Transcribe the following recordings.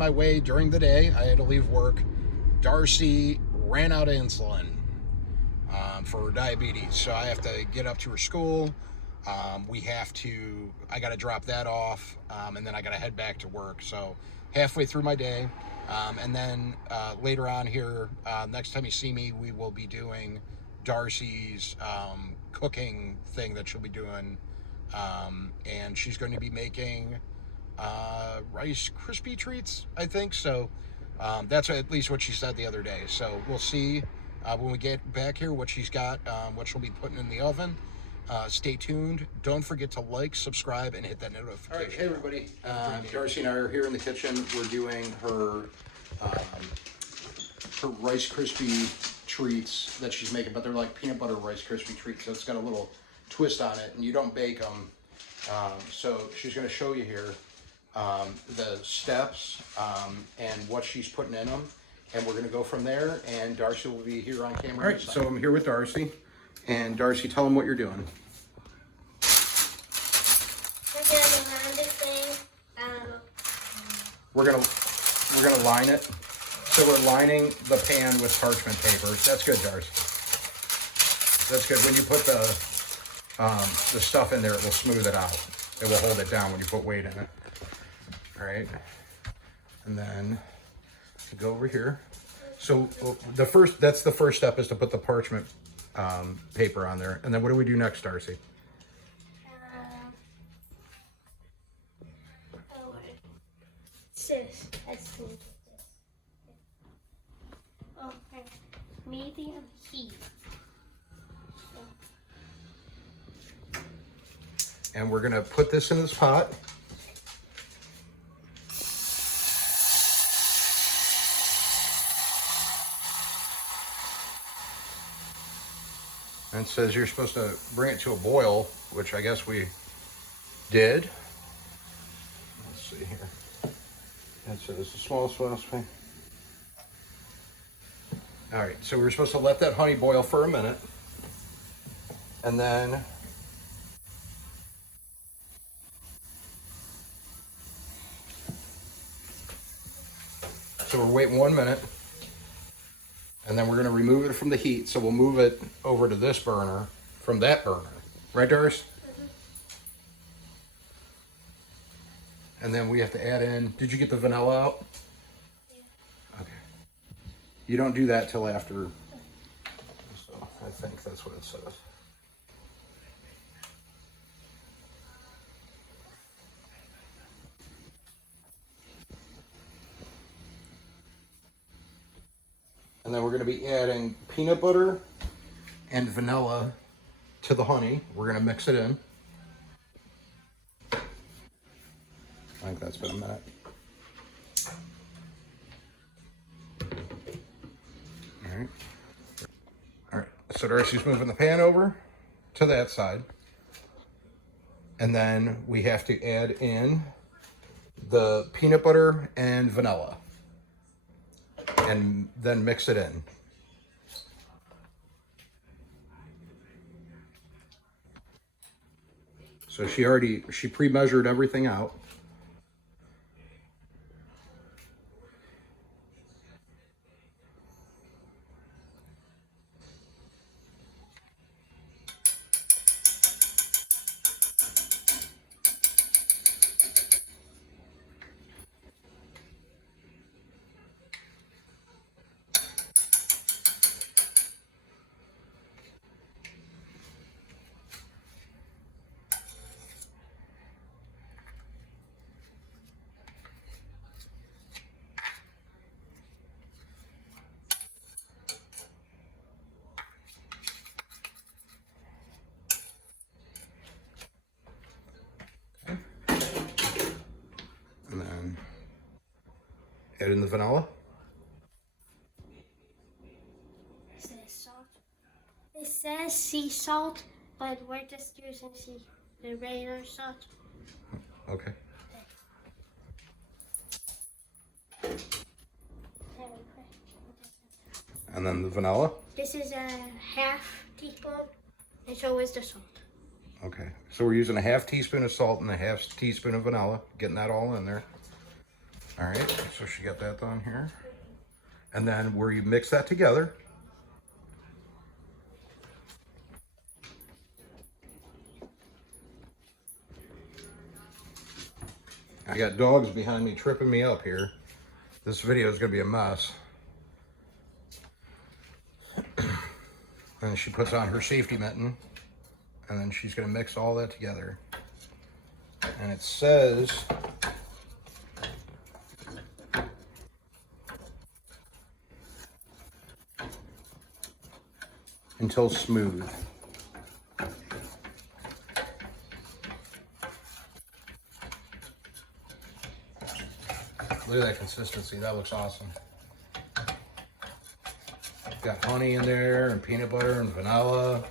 my way during the day. I had to leave work. Darcy ran out of insulin for her diabetes, so I have to get up to her school. I got to drop that off, and then I got to head back to work. So halfway through my day, and then later on here, next time you see me, we will be doing Darcy's cooking thing that she'll be doing, and she's going to be making Rice Krispie treats, I think. So that's at least what she said the other day. So we'll see when we get back here what she's got, what she'll be putting in the oven. Stay tuned. Don't forget to like, subscribe, and hit that notification. All right, hey everybody. Darcy and I are here in the kitchen. We're doing her Rice Krispie treats that she's making, but they're like peanut butter Rice Krispie treats, so it's got a little twist on it, and you don't bake them. So she's going to show you here the steps and what she's putting in them, and we're going to go from there, and Darcy will be here on camera. All right, so I'm here with Darcy, and Darcy, tell them what you're doing. We're gonna line it. So we're lining the pan with parchment paper. That's good, Darcy. That's good. When you put the stuff in there, it will smooth it out. It will hold it down when you put weight in it. All right. And then to go over here. So that's the first step, is to put the parchment paper on there. And then what do we do next, Darcy? Medium heat. And we're gonna put this in this pot. And it says you're supposed to bring it to a boil, which I guess we did. Let's see here. It says the smallest saucepan. All right, so we're supposed to let that honey boil for a minute. And then so we're waiting 1 minute. And then we're going to remove it from the heat. So we'll move it over to this burner from that burner. Right, Doris? Mm-hmm. And then we have to add in, did you get the vanilla out? Yeah. Okay. You don't do that till after. So I think that's what it says. And then we're going to be adding peanut butter and vanilla to the honey. We're going to mix it in. I think that's been a minute. All right. All right. So Darcy's moving the pan over to that side. And then we have to add in the peanut butter and vanilla. And then mix it in. So she pre-measured everything out. And then add in the vanilla. It says salt. It says sea salt, but we're just using the regular salt. Okay. And then the vanilla. This is a half teaspoon, and so is the salt. Okay, so we're using a half teaspoon of salt and a half teaspoon of vanilla, getting that all in there. All right, so she got that done here. And then where you mix that together, I got dogs behind me tripping me up here. This video is gonna be a mess. And she puts on her safety mitten, and then she's gonna mix all that together. And it says until smooth. Look at that consistency, that looks awesome. Got honey in there and peanut butter and vanilla.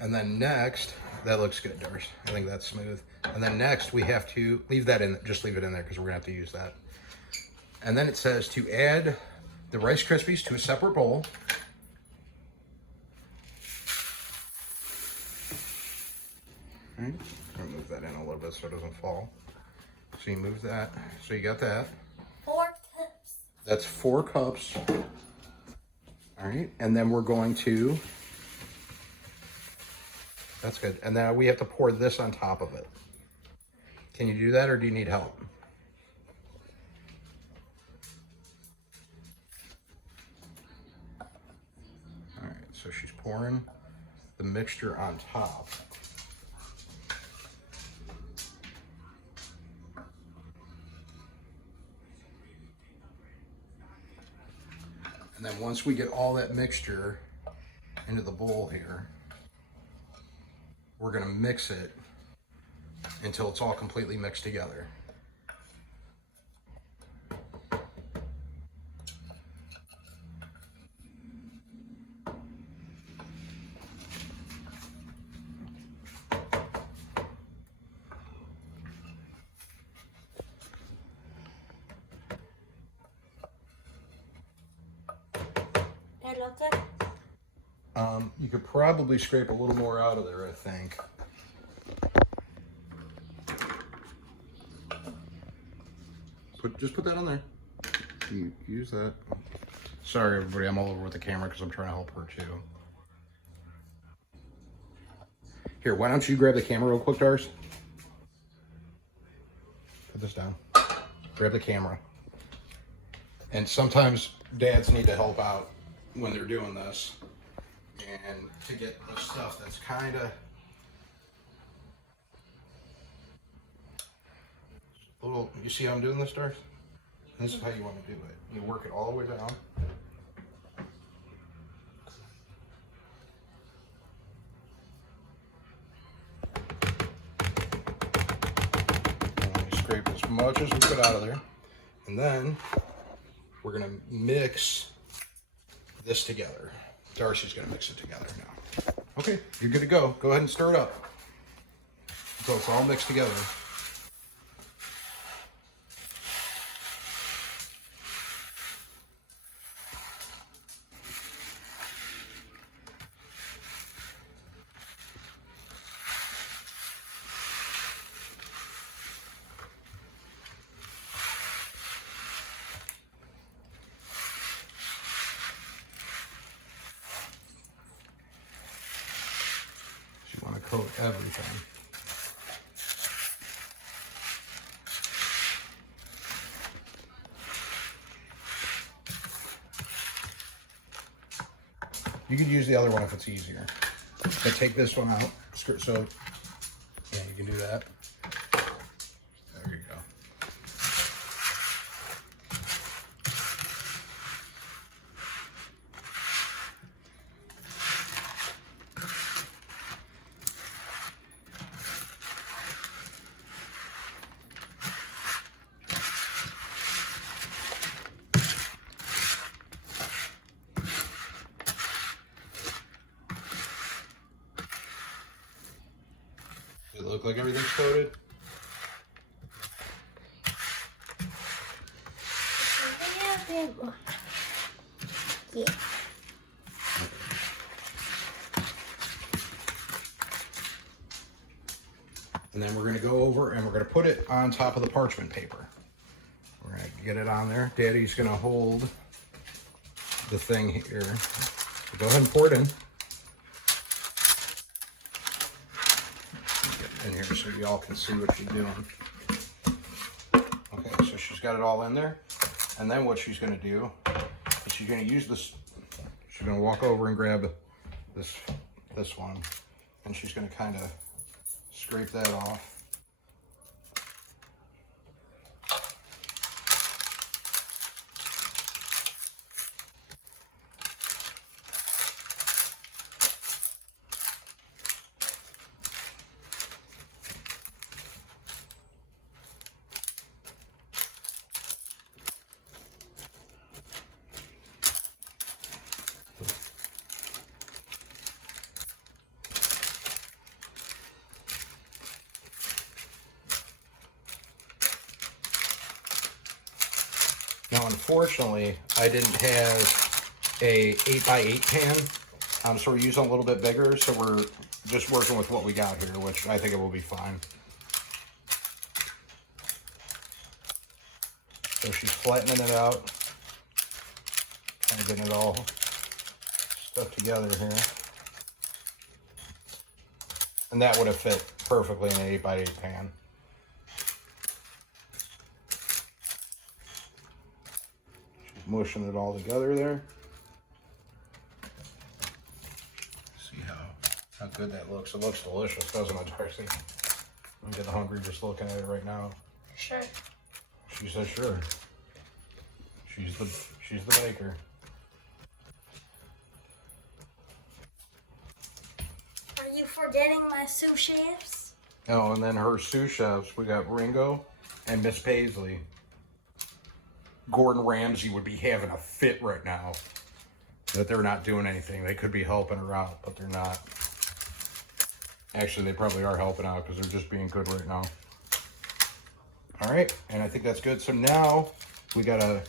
And then next, that looks good, Darcy. I think that's smooth. And then next we have to leave that in, just leave it in there because we're gonna have to use that. And then it says to add the Rice Krispies to a separate bowl. Okay. I'm gonna move that in a little bit so it doesn't fall. So you move that, so you got that. 4 cups. That's 4 cups. All right, and then we're going to, that's good. And then we have to pour this on top of it. Can you do that or do you need help? All right, so she's pouring the mixture on top. And then once we get all that mixture into the bowl here, we're gonna mix it until it's all completely mixed together. That look good? You could probably scrape a little more out of there, I think. Just put that on there. You use that. Sorry, everybody, I'm all over with the camera because I'm trying to help her too. Here, why don't you grab the camera real quick, Darcy? Put this down. Grab the camera. And sometimes dads need to help out when they're doing this. And to get the stuff that's kind of a little, you see how I'm doing this, Darcy? This is how you want to do it. You work it all the way down. And we scrape as much as we put out of there. And then we're gonna mix this together. Darcy's gonna mix it together now. Okay, you're good to go. Go ahead and stir it up until it's all mixed together. You want to coat everything. You could use the other one if it's easier. But take this one out. So, yeah, you can do that. There you go. Does it look like everything's coated? big one. Yeah. And then we're going to go over and we're going to put it on top of the parchment paper. We're going to get it on there. Daddy's going to hold the thing here. Go ahead and pour it in. Get in here so you all can see what she's doing. Okay, so she's got it all in there. And then what she's going to do is she's going to use this. She's going to walk over and grab this one. And she's going to kind of scrape that off. Now, unfortunately, I didn't have a 8x8 pan, so we're using a little bit bigger, so we're just working with what we got here, which I think it will be fine. So she's flattening it out, kind of getting it all stuck together here. And that would have fit perfectly in an 8x8 pan. Mushing it all together there. See how good that looks. It looks delicious, doesn't it, Darcy? I'm getting hungry just looking at it right now. Sure. She says sure. She's the baker. Are you forgetting my sous chefs? Oh, and then her sous chefs, we got Ringo and Miss Paisley. Gordon Ramsay would be having a fit right now that they're not doing anything. They could be helping her out, but they're not. Actually, they probably are helping out because they're just being good right now. All right, and I think that's good. So now we gotta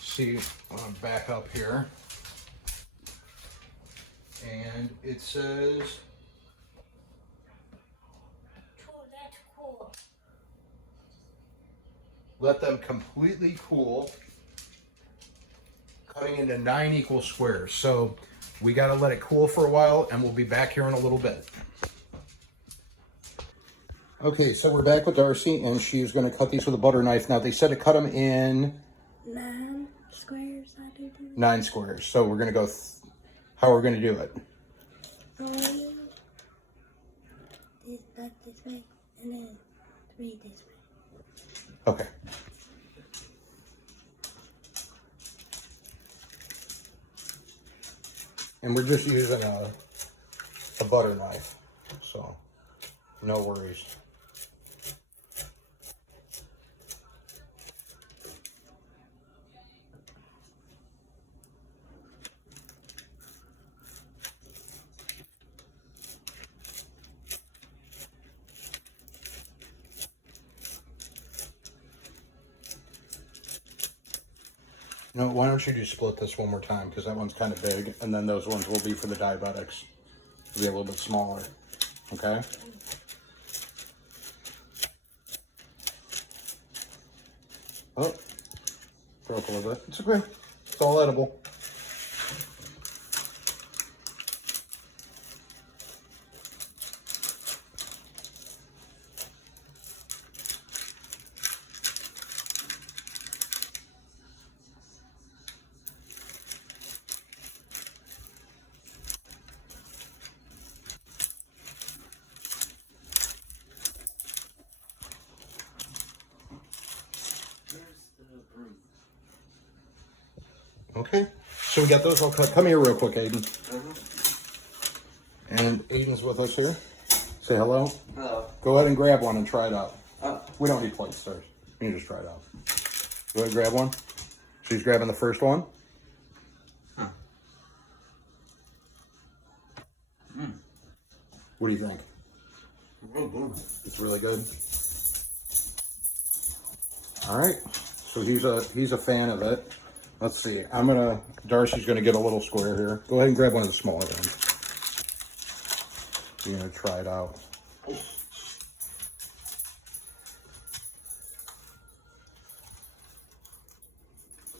see, back up here. And it says, Oh, that's cool. let them completely cool, cutting into 9 equal squares. So we got to let it cool for a while, and we'll be back here in a little bit. Okay, so we're back with Darcy, and she's going to cut these with a butter knife. Now, they said to cut them in 9 squares, I do. 9 squares. So we're going to go, how are we going to do it? This way, and then 3 this way. Okay. And we're just using a butter knife, so no worries. No, why don't you just split this one more time, because that one's kind of big, and then those ones will be for the diabetics. They'll be a little bit smaller, okay? Oh, broke a little bit. It's okay. It's all edible. Okay, so we got those all cut. Come here real quick, Aiden. And Aiden's with us here. Say hello. Hello. Go ahead and grab one and try it out. Oh. We don't need plates, sir. You can just try it out. Go ahead and grab one. She's grabbing the first one. Huh. What do you think? Real good. It's really good. All right, So he's a fan of it. Let's see. Darcy's gonna get a little square here. Go ahead and grab one of the smaller ones. You're gonna try it out.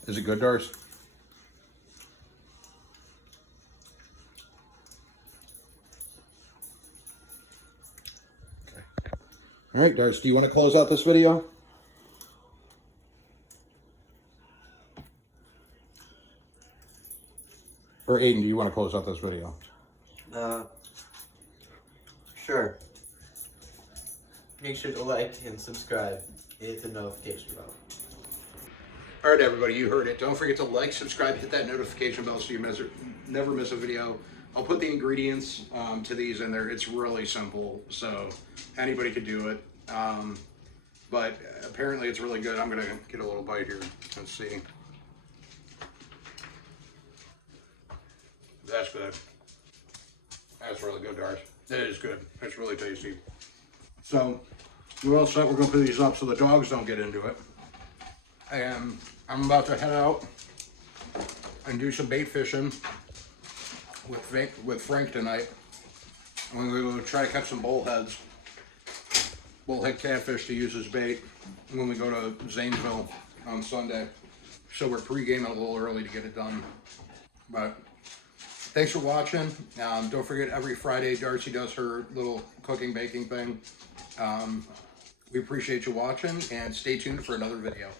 Is it good, Darcy? Okay. All right, Darcy, do you want to close out this video? Or Aiden, do you want to close out this video? Sure. Make sure to like and subscribe. Hit the notification bell. All right, everybody, you heard it. Don't forget to like, subscribe, hit that notification bell so you never miss a video. I'll put the ingredients to these in there. It's really simple, so anybody could do it. But apparently it's really good. I'm going to get a little bite here. Let's see. That's good. That's really good, Darcy. It is good. It's really tasty. So we're all set. We're going to put these up so the dogs don't get into it. And I'm about to head out and do some bait fishing with Frank tonight. I'm going to go try to catch some bullhead catfish to use as bait when we go to Zanesville on Sunday. So we're pre-gaming a little early to get it done. But thanks for watching. Don't forget, every Friday Darcy does her little cooking baking thing. We appreciate you watching, and stay tuned for another video.